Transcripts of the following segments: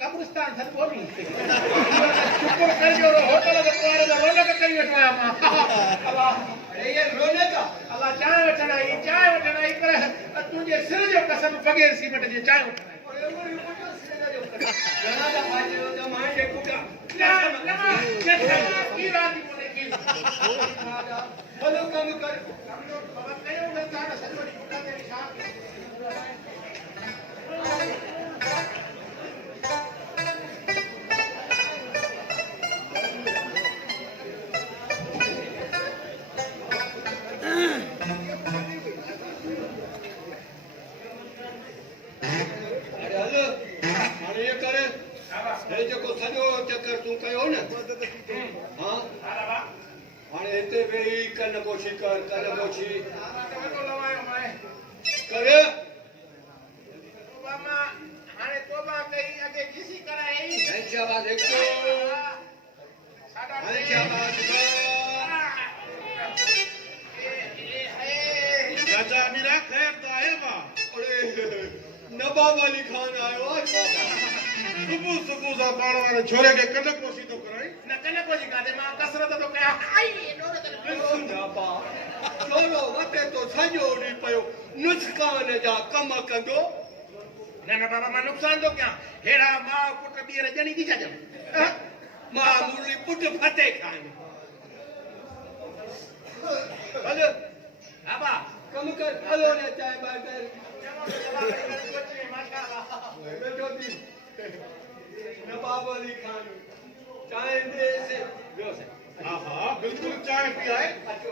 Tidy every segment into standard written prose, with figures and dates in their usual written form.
कब्रिस्तान सर बोली शुक्र कर जो होटल के द्वार में रौनक करी वठवाया मां अल्लाह ये रौनक अल्लाह चाय वठना ई पर तुझे सिर जो कसम बगैर सीमेंट जे चाय वठना घणा दा फाटे तो मां जे कुका ना की राती कोने की भलो कम कर बाबा कयो न तारा सजोड़ी कुका तेरी छा तू कयो न हां हाने इते वेही कन कोशी कर करे बाबा हाने तोबा कई आगे किसी कराई शाबाश देखो शाबाश राजा मेरा खैर तो आए बा अरे नवाब अली खान आयो सुबह सा पाण वाले छोरे के कनक कोशी तो कराई न कनक कोशी कादे मां कसरत तो कया आई नोरे तने बाबा छोरो वटे तो सजो डी पयो नुस्कान जा कम कंदो न बाबा मां नुकसान तो क्या हेड़ा मां पुट बीर जणी दी जम मां मुरली पुट फते खान हलो बाबा कम कर हलो ने चाय बाटर माशाअल्लाह बैठो दी नवाब अली खान चाय दे से लो से हां बिल्कुल चाय पियाए अचो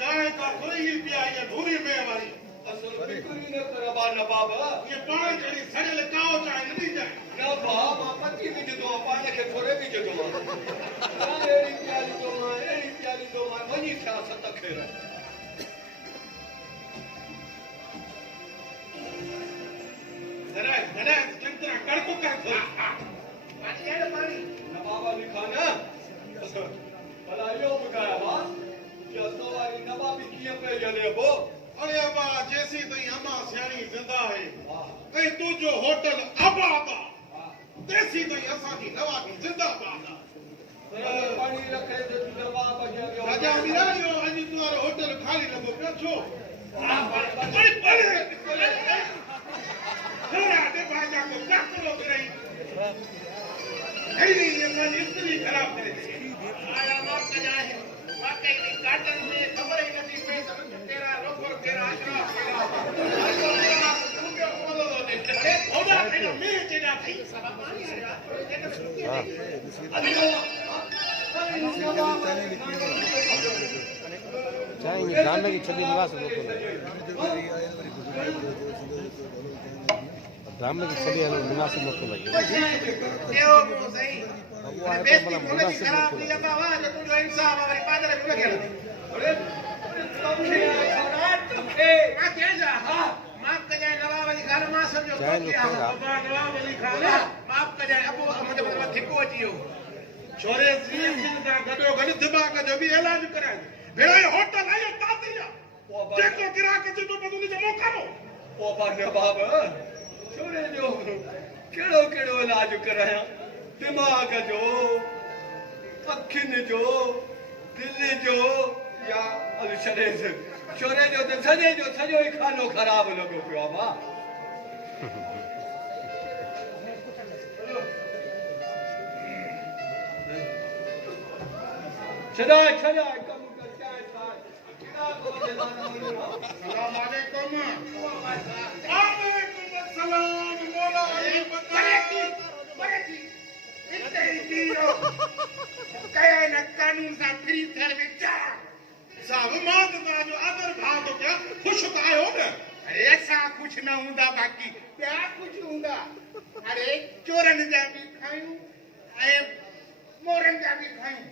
चाय का कोई ही पियाए भूरी में हमारी असल बिल्कुल ही न करबा नवाब ये पानी चली सड़े काओ चाय नहीं जाए नवाब आपत्ति भी जो पानी के थोड़े भी जो एड़ी प्यारी तो मां वनी सियासत खेर जरा चंद्रा कड़को कर पानी नवाब अली खान भला यो बुधाया बा कि अतवारी नवाबी किए पे जले बो अरे बा जैसी तई अम्मा सियाणी जिंदा है ए तू जो होटल आबाद देसी तई असा की नवाबी जिंदाबाद पानी रखे तो नवाब राजा मीरा जो अजी तुम्हारे होटल खाली लगो पियो छो अरे थोड़ा दे भाजा को काकरो करई नहीं ये मन इतनी खराब करे आया माफ कर जाए वाकई में काटन में खबर ही नहीं पे तेरा रोकर तेरा आशरा अरे होदा कहीं मेरे चेड़ा थी सब पानी आया चाहे ग्राम में की छवि निवास ग्राम में की छवि मुनासिब मत लगे यो सही बेइज्जती होने की खराब नहीं लगा हुआ जो तू जो इंसाफ हमारे पादर में लगे अरे मां क्या जा हां माफ कर जाए नवाब अली खान मां समझो तो क्या नवाब अली खान माफ कर जाए अब मुझे मतलब ठिको अचियो छोरे सीएम का गडो गड दिमाग जो भी इलाज कराए भेड़े होटल आयो ताती जा जेको गिराक जो बदली जो मौका नो ओ बाने बाबा छोरे जो केड़ो इलाज कराया दिमाग जो अखिन जो दिल जो या अल शरीर छोरे जो तो सजो ही खानो खराब लगो पियो बा चला कम कर क्या है सलाम वालेकुम वालेकुम अस्सलाम मौला अली बरकी इतने ही कहे न कानून सा फ्री थर में चार साहब मात ना जो अदर भाग तो क्या खुश पाए हो ना अरे ऐसा कुछ ना हुंदा बाकी क्या कुछ हुंदा अरे चोरन जा भी खायूं अरे मोरन जा भी खायूं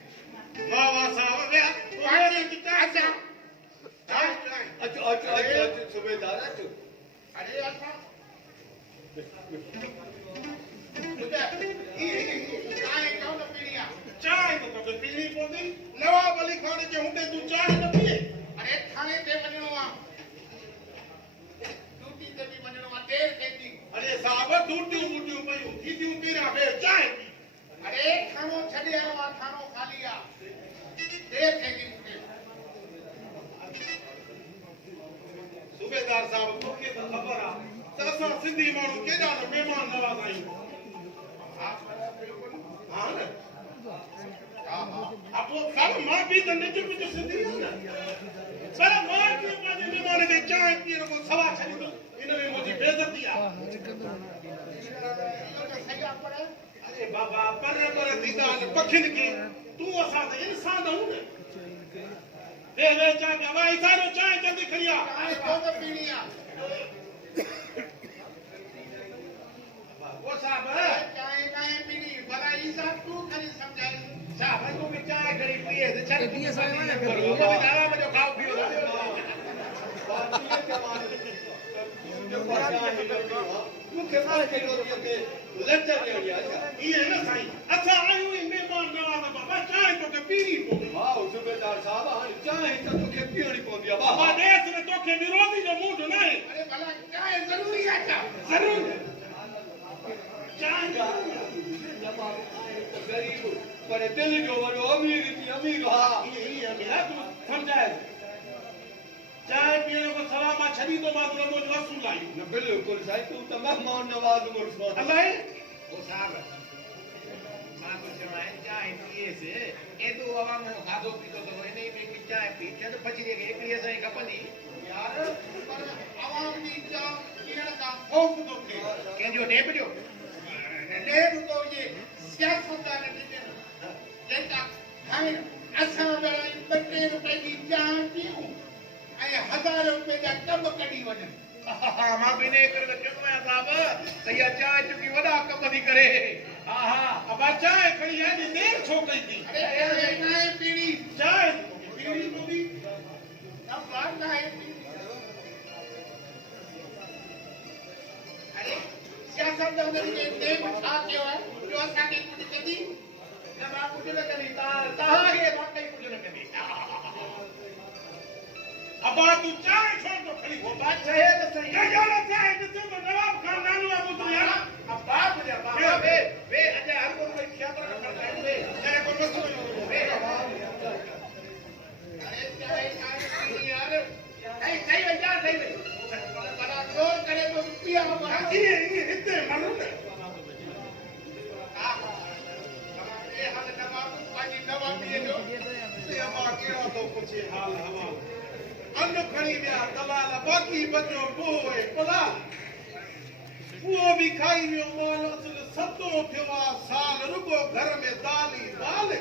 वाह वाह साहब वे वायरे की अच्छा सुबेदार तू अरे अच्छा चाय कौन पीलिया चाय तो कभी पीनी पड़ती नवाब एक थानो छॾे आयो आहे थानो ख़ाली आहे देर थिए थी मूंखे सूबेदार साहब मूंखे त ख़बर आहे त असां सिंधी माण्हू केॾा न महिमान नवाज़ आहियूं हा न हा पोइ सर मां बि त निज कुझु सिंधी आहियां न पर मां कीअं पंहिंजे महिमान खे चांहि पीअण खां सवा छॾींदुमि इन में मुंहिंजी बेइज़ती आहे अरे बाबा पर थींदा आहिनि पखियुनि खे तूं असां त इंसान आहियूं न वे चांहि पिया भाई सारो चांहि जल्दी खणी आ चांहि पीणी आहे वो साहब चांहि काहे पीणी भला ई साहब तूं खणी सम्झाई साहब तूं बि चांहि खणी पीए त छा पीए सां न करो वो बि आराम जो खाओ पियो मूंखे मां खे रोटी लचर ॾियणी आहे इहे न साईं असां आहियूं ई महिमान नवाज़ बाबा चांहि तोखे पीणी पवंदी हा सूबेदार साहब हाणे चांहि त तोखे पीअणी पवंदी आहे बाबा देश में तोखे विरोधी जो मूड न आहे अरे भला चांहि ज़रूरी आहे छा ज़रूरी चांहि गरीब पर दिल जो वॾो अमीर हा इहे अमीर तूं सम्झाए चांहि पीअण खां सवाइ मां छॾींदोमांसि रोज़ वसूल आई न बिल्कुलु साईं तूं त महिमान नवाज़ मुड़ुस अलाए ओ साहब मां तो चवां चांहि पीएसि एॾो अवाम खाधो पीतो अथव इन में बि चांहि पी छॾ पचड़ीअ खे हिकिड़ी असांखे खपंदी यार पर अवाम जी चांहि पीअण खां ख़ौफ़ थो थिए कंहिंजो ॾेब ॾियो ॾेब थो हुजे सियासतदार ॾिजनि जेका हाणे असां ॿ टे रुपए जी चांहि पीऊं ऐं 1000 रुपए जा कम कढी वञनि मां बि इन करे चयो आहियां साहब त इहा चांहि चुकी वॾा कम थी करे हा हा अबा चांहि खणी आजी देर छो कई थी अरे चांहि पीणी चांहि पीणी पवंदी अब बात ना है अरे सियासत में उनखे देव छा कयो आहे जो असांखे कुझु कंदी न मां कुझु न कंदी तव्हांखे वाकई कुझु न कंदी अबा तू चांहि छो तो खणी वो बात है तो सही या यार चांहि तो तुम नवाब खान नानू अबू तो यार अब बाप मुझे बाबा वे अजय हर कोई ख्याल करता है वे चाहे कोई वस्तु वे अरे चाहे यार सही यार सही बड़ा जोर करे तो पिया बाबा ये इतने मालूम है ये हाल नवाब पानी नवाब ये जो ये बाकी तो कुछ हाल हवा अन्न खणी विया दलाल बाक़ी बचो पोइ पुला उहो बि खाई वियो मोल असुल सतो थियो आहे साल रुगो घर में दाल ई दाल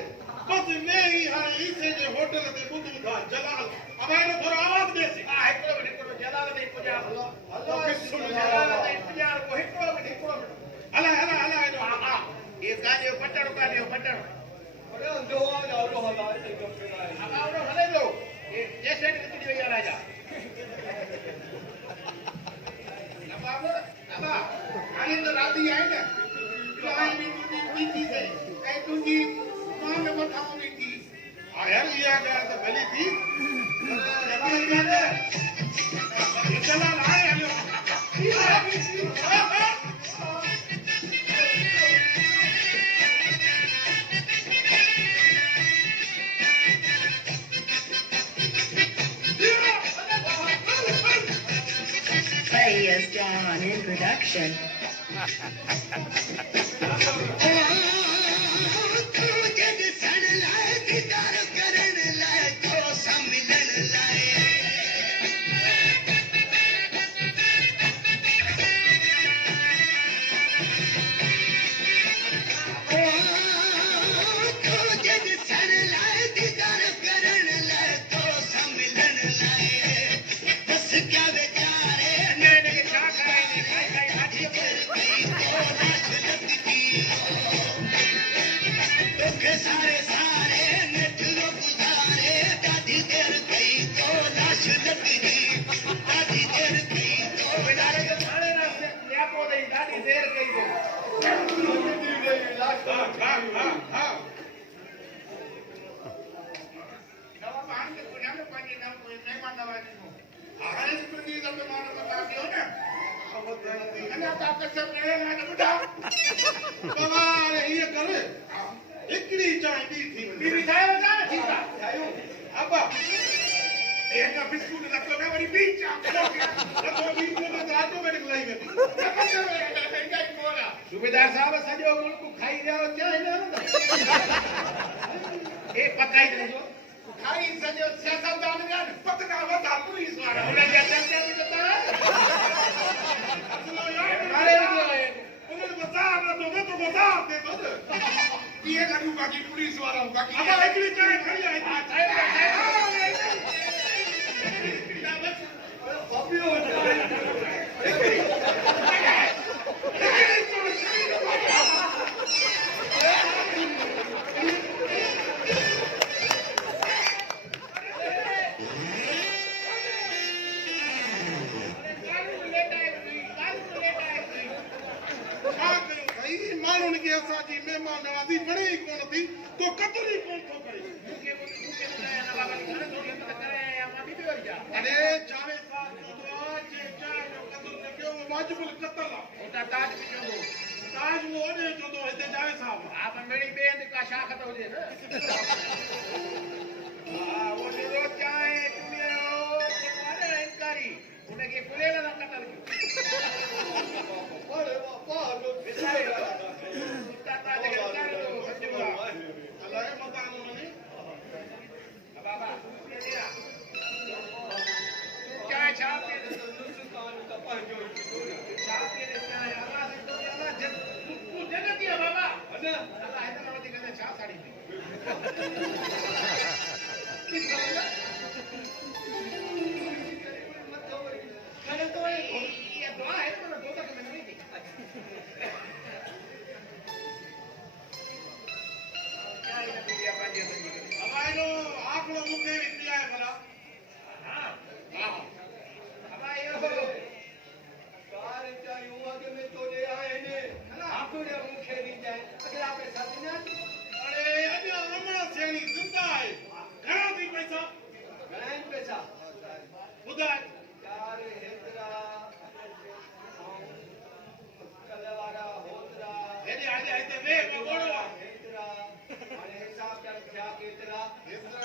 बसि वेही हाणे ईसे जे होटल ते ॿुधूं था जलाल अब हिन थोरो आवाज़ ॾेसी हा हिकिड़ो जलाल ते पुॼा हलो जलाल ते पुॼा हिकिड़ो मिनट हला हेॾो हा ये काॾियो पटण अरे दो आ जाओ हला हले जो ये जैसे निकली हुई है राजा बाबा बाबा आई तो राती आई ना आई भी तुझी पीती से ऐ तुझी मां में मथाऊंगी थी आ यार ये आ गया तो भली थी चला आए hello Is John in production. हिकिड़ी चांहि ॿी थी वञे ॿी ठाहे वञा ठीकु आहे अबा एक बिस्कुट रखो ना वरी ॿी चांहि रखो ॿी में त ऑटोमेटिक लही वेंदी सूबेदार साहब सॼो मुल्क खाई रहियो चांहि न एक पकाई देजो खाई सॼो सियासतदान जा पतना वधा पुलिस वारा हुन जा चर्चा बि नथा अरे उन्हनि बचा न तो बचा दे तो ये करू बाकी पुलिस वाला बाकी अब एकली चाय खड़ी आई था अभी हो जाए माण्हुनि खे असांजी महिमान नवाज़ी करे ई कोन थी तो कतरी कोन थो करे अरे जावेद साहब जे चाय जो कदुर कयो वाजिबुल कत्ल आहे ओटा ताज बि चवंदो ताज वो ओने चवंदो हिते जावेद साहब आप मेरी बेंद का शाख त हुजे न हां वो जो चाय मेरो मारे इनकारी उनखे कुलेल न कतल अरे बाबा जो बिसाए ताज के कर दो संजूरा अल्लाह मता उन्होंने बाबा चाय छाप के सुल्तान का पंजो छाप के चाय आवाज तो आवाज तू जगह दिया बाबा अल्लाह हैदराबादी का छाप साड़ी में मैंने तो ये दुआ है ना दो तक मैंने नहीं दी क्या है ना भैया पाजी अब आए लो आप लोग मुझे दिया है भला हां हां अब आए हो सारे चाय हुआ के में तो ले आए ने आप तो मुझे दी जाए अगर आप साथ ना अरे अभी रमा सेनी जिंदा है घणा दी पैसा बुधा यार हेतरा कलवारा होतरा एडी आजे आते वे बगोड़ो हेतरा माने हिसाब कर क्या केतरा हेतरा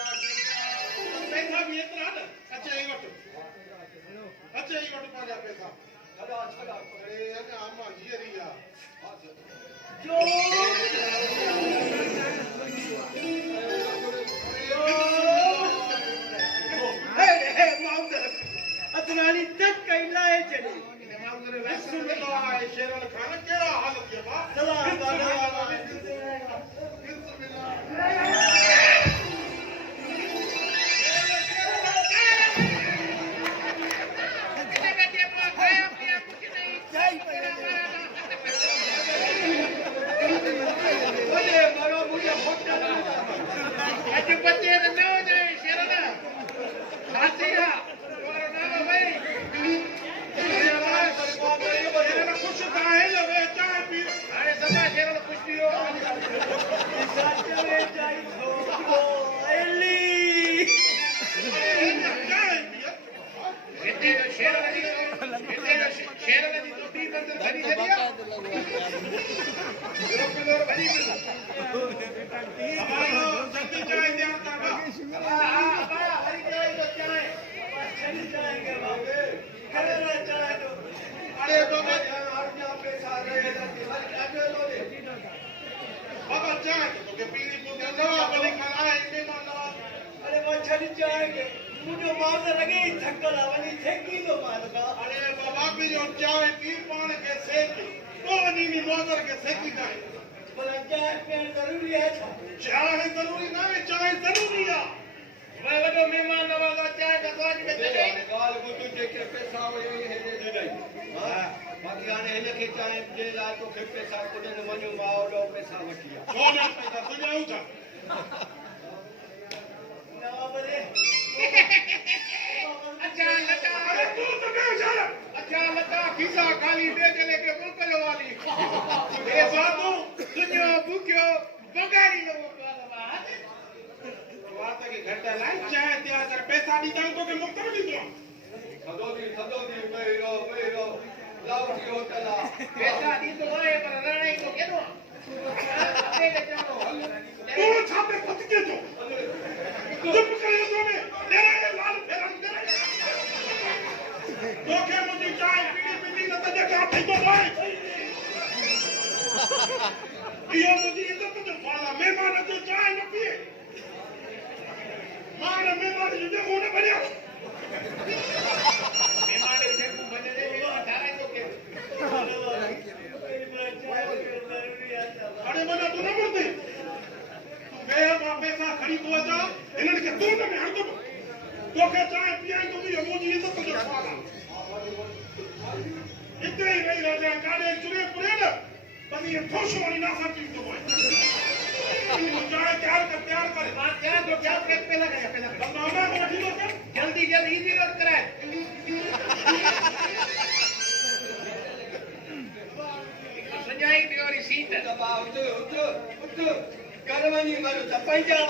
पैसा भी हेतरा न अच्छा ई वट पाजा पैसा छड़ा अरे अने आमा जीरिया जो अतनानी तक कैलाए चले बिस्मिल्लाह शेरल खान क्या हालत है बा सलाम पैसा दी तो है पर रहने को क्या दो तू छापे फटके जो चुप करे तो में तेरे लाल फेरन दे तोखे मुझे चाय पीनी न त देखा थई तो भाई ये मुझे इज्जत जो वाला मेहमान जो चाय न पिए मां मेहमान जो देखो न बढ़िया मेहमान जो देखो बने दे धारा तो के अरे मना तू न मुर्दी तू गया मां पैसा खड़ी तो जा इन्हन के तू न में हर तो तोखे चाय पियाई तो भी मुझे इज्जत जो वाला इतने ही नहीं रह जाए काले चुरे पुरे न बस ये ठोस वाली ना सकती तो भाई चाय तैयार कर बात क्या जो क्या पे लगा पहले बनाना को ठीक है जल्दी इजी रोड कराए सजाई प्योरी सीट दबाओ उठ करवानी मारो पंजाब